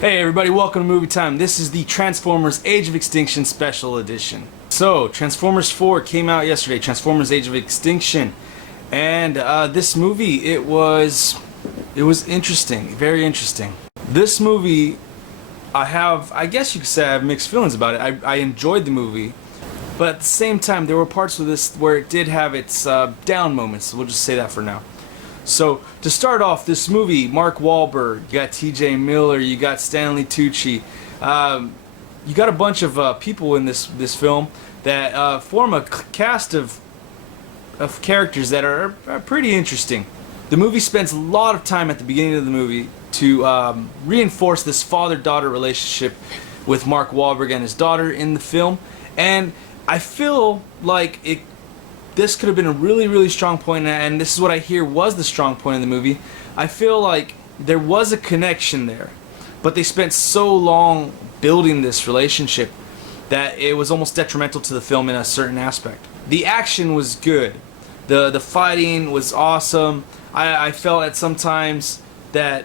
Hey everybody, welcome to Movie Time. This is the Transformers Age of Extinction Special Edition. So, Transformers 4 came out yesterday, Transformers Age of Extinction. And this movie, it was interesting, very interesting. This movie, I guess you could say I have mixed feelings about it. I enjoyed the movie, but at the same time, there were parts of this where it did have its down moments, so we'll just say that for now. So, to start off, this movie, Mark Wahlberg, you got T.J. Miller, you got Stanley Tucci, you got a bunch of people in this film that form a cast of characters that are pretty interesting. The movie spends a lot of time at the beginning of the movie to reinforce this father-daughter relationship with Mark Wahlberg and his daughter in the film, and I feel like this could have been a really strong point, and this is what I hear was the strong point in the movie. I feel like there was a connection there, but they spent so long building this relationship that it was almost detrimental to the film in a certain aspect. The action was good. The fighting was awesome. I felt at sometimes that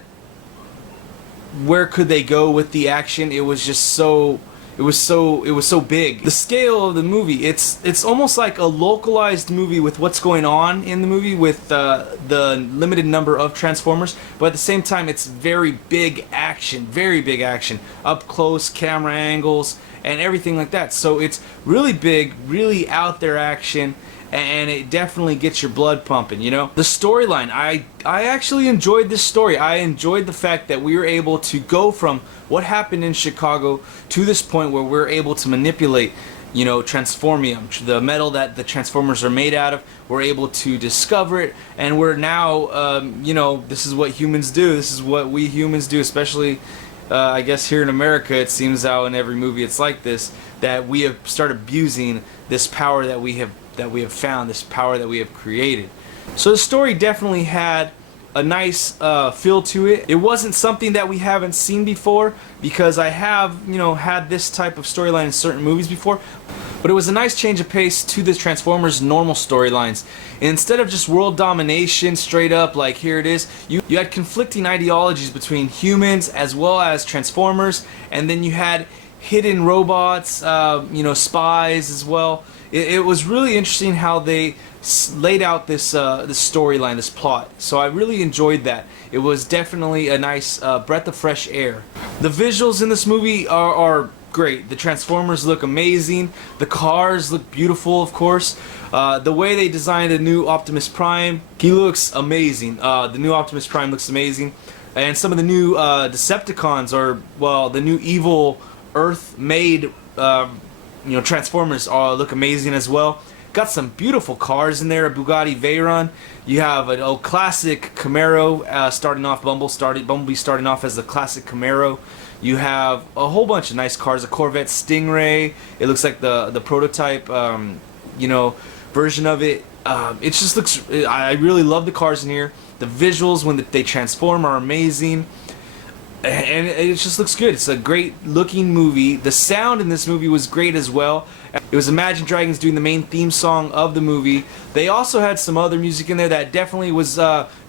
where could they go with the action? It was just so big. The scale of the movie, it's almost like a localized movie with what's going on in the movie with the limited number of Transformers, but at the same time it's very big action, up close camera angles and everything like that. So it's really big, really out there action, and it definitely gets your blood pumping, you know? The storyline, I actually enjoyed this story. I enjoyed the fact that we were able to go from what happened in Chicago to this point where we're able to manipulate, you know, transformium, the metal that the Transformers are made out of. We're able to discover it, and we're now, you know, this is what humans do. This is what we humans do, especially, I guess here in America, it seems how in every movie it's like this, that we have started abusing this power that we have found, this power that we have created. So the story definitely had a nice feel to it. It wasn't something that we haven't seen before, because I have, you know, had this type of storyline in certain movies before, but it was a nice change of pace to the Transformers normal storylines. Instead of just world domination straight up like here it is, you had conflicting ideologies between humans as well as Transformers, and then you had hidden robots, you know, spies as well. It was really interesting how they laid out this storyline, this plot. So I really enjoyed that. It was definitely a nice breath of fresh air. The visuals in this movie are great. The Transformers look amazing. The cars look beautiful, of course. The way they designed the new Optimus Prime, he looks amazing. The new Optimus Prime looks amazing. And some of the new Decepticons, or, well, the new evil Earth-made you know, Transformers look amazing as well. Got some beautiful cars in there, a Bugatti Veyron. You have an old classic Camaro starting off, Bumblebee starting off as the classic Camaro. You have a whole bunch of nice cars, a Corvette Stingray. It looks like the prototype, you know, version of it. It just looks, I really love the cars in here. The visuals when they transform are amazing. And it just looks good. It's a great looking movie. The sound in this movie was great as well. It was Imagine Dragons doing the main theme song of the movie. They also had some other music in there that definitely was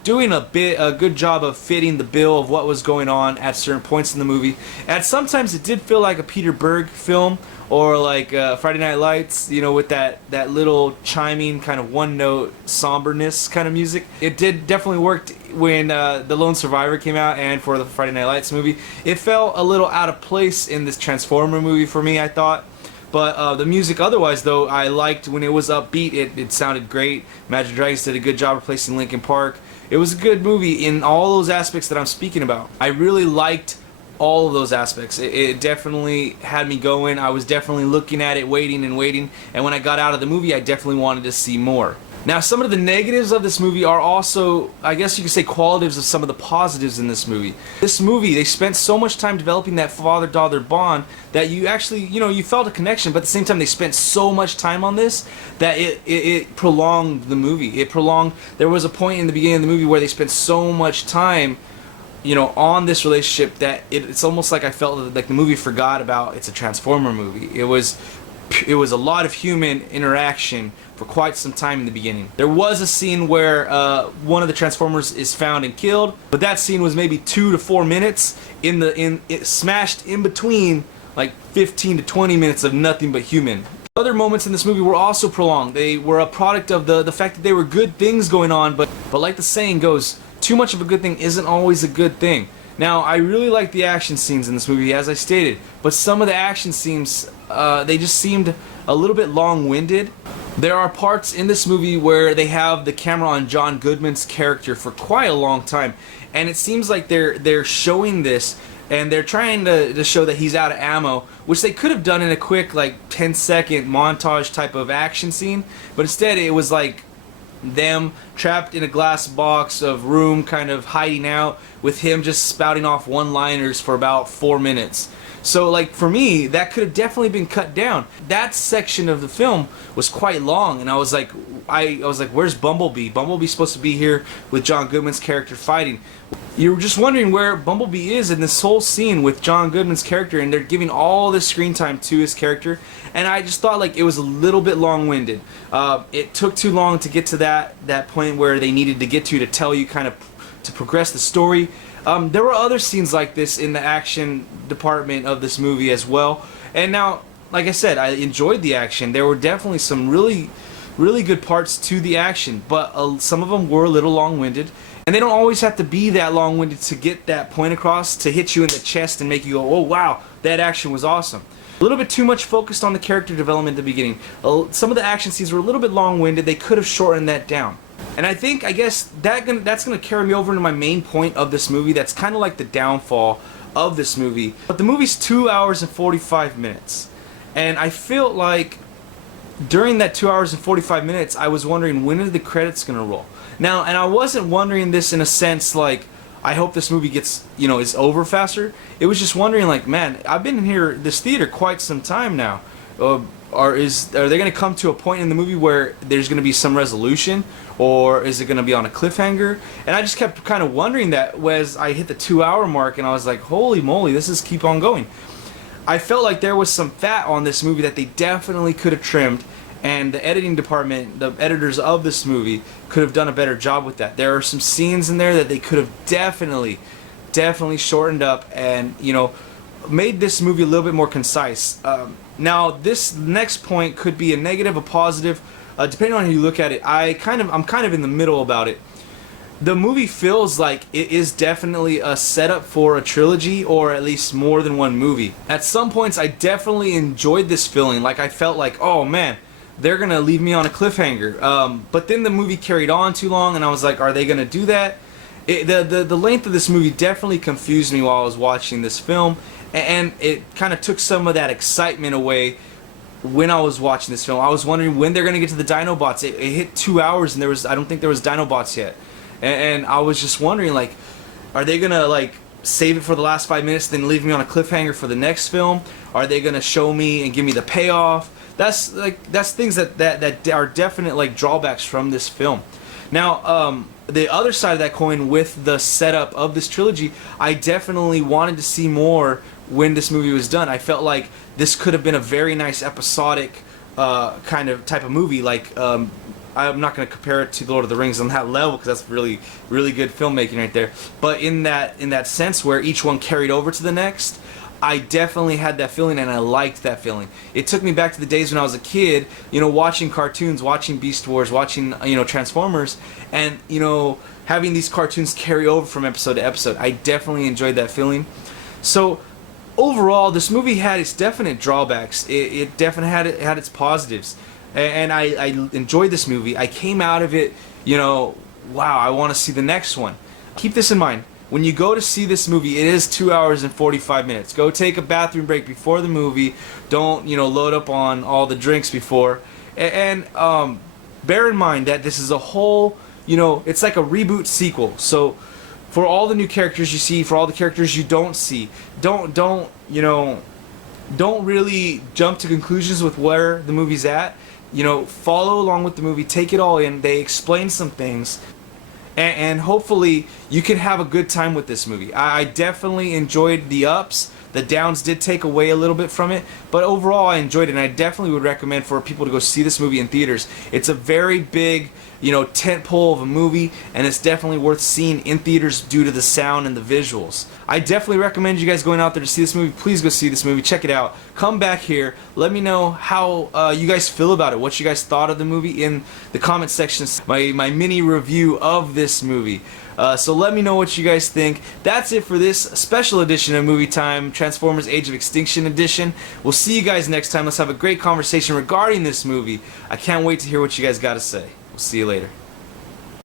doing a good job of fitting the bill of what was going on at certain points in the movie. And sometimes it did feel like a Peter Berg film, or like Friday Night Lights, you know, with that little chiming kind of one-note somberness kind of music. It did definitely work when The Lone Survivor came out, and for the Friday Night Lights movie. It felt a little out of place in this Transformer movie for me, I thought. But the music otherwise, though, I liked when it was upbeat. It sounded great. Imagine Dragons did a good job replacing Linkin Park. It was a good movie in all those aspects that I'm speaking about. I really liked all of those aspects. It definitely had me going. I was definitely looking at it, waiting, and when I got out of the movie, I definitely wanted to see more. Now, some of the negatives of this movie are also, I guess you could say, qualitatives of some of the positives in this movie. This movie, they spent so much time developing that father-daughter bond that you actually, you know, you felt a connection, but at the same time, they spent so much time on this that it prolonged the movie. There was a point in the beginning of the movie where they spent so much time, you know, on this relationship that it's almost like I felt like the movie forgot about it's a Transformer movie. It was it was a lot of human interaction for quite some time in the beginning. There was a scene where one of the Transformers is found and killed, but that scene was maybe 2 to 4 minutes smashed in between like 15 to 20 minutes of nothing but human. Other moments in this movie were also prolonged. They were a product of the fact that they were good things going on, but like the saying goes, too much of a good thing isn't always a good thing. Now, I really like the action scenes in this movie, as I stated, but some of the action scenes, they just seemed a little bit long-winded. There are parts in this movie where they have the camera on John Goodman's character for quite a long time, and it seems like they're showing this, and they're trying to show that he's out of ammo, which they could have done in a quick, like, 10-second montage type of action scene, but instead it was like them trapped in a glass box of room, kind of hiding out, with him just spouting off one-liners for about 4 minutes. So, like, for me, that could have definitely been cut down. That section of the film was quite long, and I was like, where's Bumblebee? Bumblebee's supposed to be here with John Goodman's character fighting. You're just wondering where Bumblebee is in this whole scene with John Goodman's character, and they're giving all this screen time to his character, and I just thought like it was a little bit long-winded. It took too long to get to that point where they needed to get to tell you kind of to progress the story. There were other scenes like this in the action department of this movie as well, and now, like I said, I enjoyed the action. There were definitely some really good parts to the action, but some of them were a little long-winded. And they don't always have to be that long-winded to get that point across, to hit you in the chest and make you go, oh wow, that action was awesome. A little bit too much focused on the character development at the beginning. Some of the action scenes were a little bit long-winded. They could have shortened that down. And I guess that's going to carry me over into my main point of this movie. That's kind of like the downfall of this movie. But the movie's 2 hours and 45 minutes. And I feel like during that 2 hours and 45 minutes, I was wondering, when are the credits going to roll? Now, and I wasn't wondering this in a sense like, I hope this movie gets, is over faster. It was just wondering like, man, I've been in this theater quite some time now. Are they going to come to a point in the movie where there's going to be some resolution, or is it going to be on a cliffhanger? And I just kept kind of wondering that as I hit the 2 hour mark, and I was like, holy moly, this is keep on going. I felt like there was some fat on this movie that they definitely could have trimmed, and the editing department, the editors of this movie, could have done a better job with that. There are some scenes in there that they could have definitely shortened up and, made this movie a little bit more concise. Now, this next point could be a negative, a positive, depending on how you look at it. I'm kind of in the middle about it. The movie feels like it is definitely a setup for a trilogy, or at least more than one movie. At some points, I definitely enjoyed this feeling. Like, I felt like, oh man, they're gonna leave me on a cliffhanger. But then the movie carried on too long, and I was like, are they gonna do that? The length of this movie definitely confused me while I was watching this film, and it kind of took some of that excitement away when I was watching this film. I was wondering when they're gonna get to the Dinobots. It hit 2 hours, and I don't think there was Dinobots yet, and I was just wondering, like, are they gonna like save it for the last 5 minutes, then leave me on a cliffhanger for the next film? Are they gonna show me and give me the payoff? That's things that are definite like drawbacks from this film. Now, the other side of that coin with the setup of this trilogy, I definitely wanted to see more when this movie was done. I felt like this could have been a very nice episodic type of movie. Like, I'm not going to compare it to The Lord of the Rings on that level, because that's really good filmmaking right there. But in that sense where each one carried over to the next, I definitely had that feeling, and I liked that feeling. It took me back to the days when I was a kid, watching cartoons, watching Beast Wars, watching, Transformers, and, having these cartoons carry over from episode to episode. I definitely enjoyed that feeling. So, overall, this movie had its definite drawbacks. It definitely had its positives. And I enjoyed this movie. I came out of it, wow, I want to see the next one. Keep this in mind. When you go to see this movie, it is 2 hours and 45 minutes. Go take a bathroom break before the movie. Don't, load up on all the drinks before. And bear in mind that this is a whole, it's like a reboot sequel. So for all the new characters you see, for all the characters you don't see, don't really jump to conclusions with where the movie's at. Follow along with the movie, take it all in. They explain some things, and hopefully you can have a good time with this movie. I definitely enjoyed the ups. The downs did take away a little bit from it, but overall I enjoyed it, and I definitely would recommend for people to go see this movie in theaters. It's a very big, tentpole of a movie, and it's definitely worth seeing in theaters due to the sound and the visuals. I definitely recommend you guys going out there to see this movie. Please go see this movie. Check it out. Come back here. Let me know how you guys feel about it. What you guys thought of the movie in the comment section. My mini review of this movie. So let me know what you guys think. That's it for this special edition of Movie Time, Transformers Age of Extinction edition. We'll see you guys next time. Let's have a great conversation regarding this movie. I can't wait to hear what you guys got to say. We'll see you later.